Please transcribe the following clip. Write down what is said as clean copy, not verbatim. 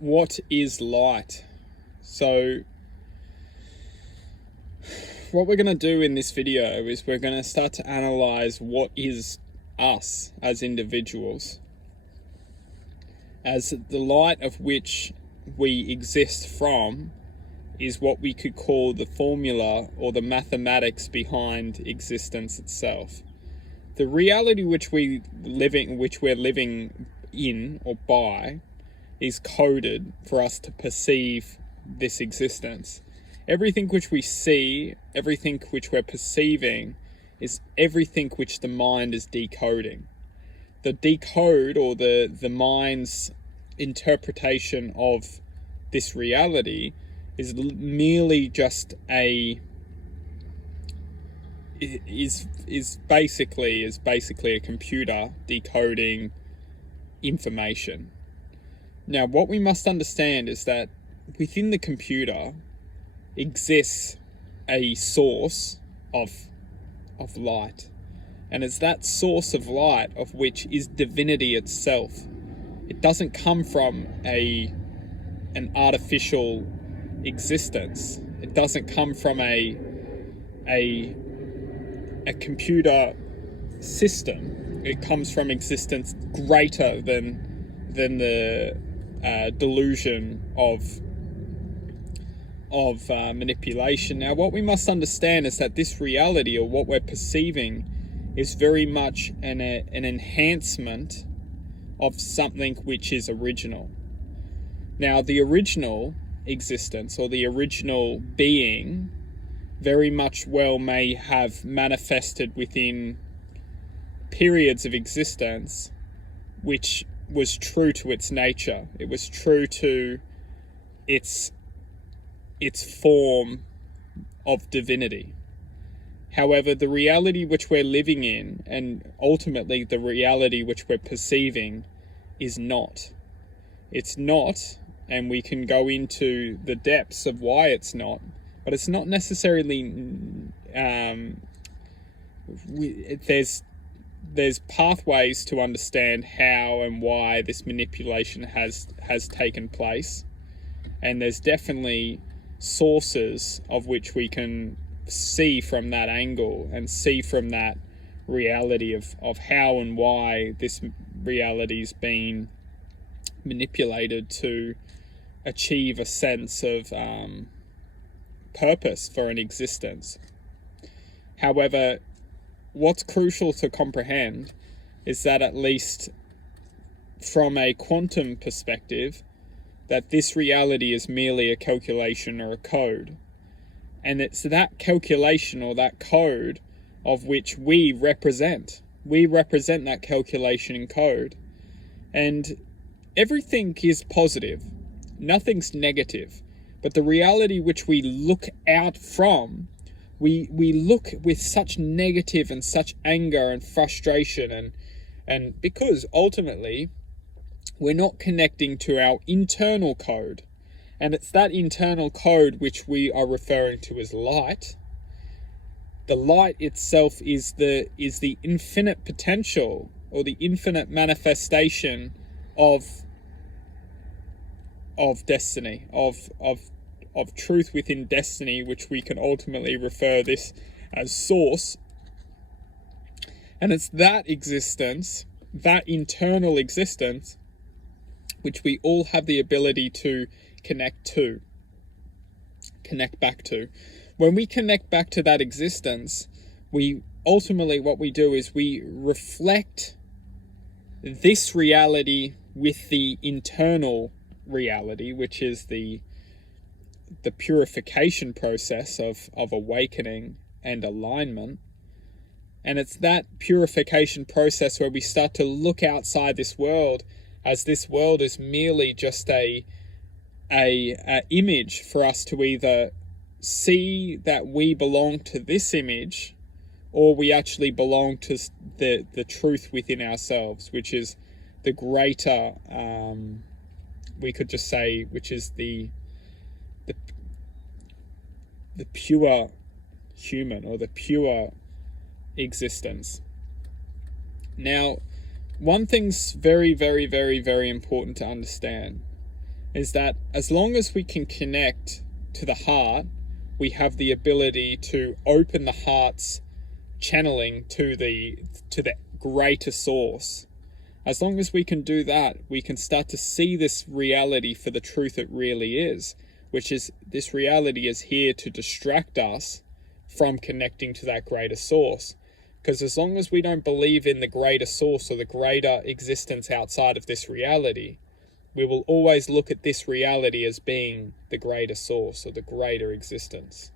what is light? So what we're going to do in this video is we're going to start to analyze what is us as individuals, as the light of which we exist from is what we could call the formula or the mathematics behind existence itself. The reality which we're living in or by is coded for us to perceive this existence. Everything which we see, everything which we're perceiving, is everything which the mind is decoding. The decode, or the mind's interpretation of this reality, is merely just is basically a computer decoding information. Now, what we must understand is that within the computer exists a source of light, and it's that source of light of which is divinity itself. It doesn't come from an artificial existence. It doesn't come from a computer system. It comes from existence greater than the delusion of manipulation. Now, what we must understand is that this reality, or what we're perceiving, is very much an enhancement of something which is original. Now, the original existence, or the original being, very much well may have manifested within periods of existence which was true to its nature. It was true to its form of divinity. However, the reality which we're living in, and ultimately the reality which we're perceiving, is not. It's not, and we can go into the depths of why it's not, but it's not necessarily there's pathways to understand how and why this manipulation has taken place, and there's definitely sources of which we can see from that angle and see from that reality of how and why this reality's been manipulated to achieve a sense of purpose for an existence. However, what's crucial to comprehend is that, at least from a quantum perspective, that this reality is merely a calculation or a code. And it's that calculation or that code of which we represent. We represent that calculation and code. And everything is positive. Nothing's negative. But the reality which we look out from, we look with such negative and such anger and frustration, and because ultimately we're not connecting to our internal code. And it's that internal code which we are referring to as light. The light itself is the infinite potential, or the infinite manifestation of destiny, of truth within destiny, which we can ultimately refer this as source. And it's that existence, that internal existence, which we all have the ability to connect back to. When we connect back to that existence, we ultimately, what we do is we reflect this reality with the internal reality, which is the purification process of awakening and alignment. And it's that purification process where we start to look outside this world, as this world is merely just a image for us to either see that we belong to this image, or we actually belong to the truth within ourselves, which is the greater, we could just say, which is the pure human, or the pure existence. Now, one thing's very, very, very, very important to understand, is that as long as we can connect to the heart, we have the ability to open the heart's channeling to the greater source. As long as we can do that, we can start to see this reality for the truth it really is, which is this reality is here to distract us from connecting to that greater source. Because as long as we don't believe in the greater source or the greater existence outside of this reality, we will always look at this reality as being the greater source or the greater existence.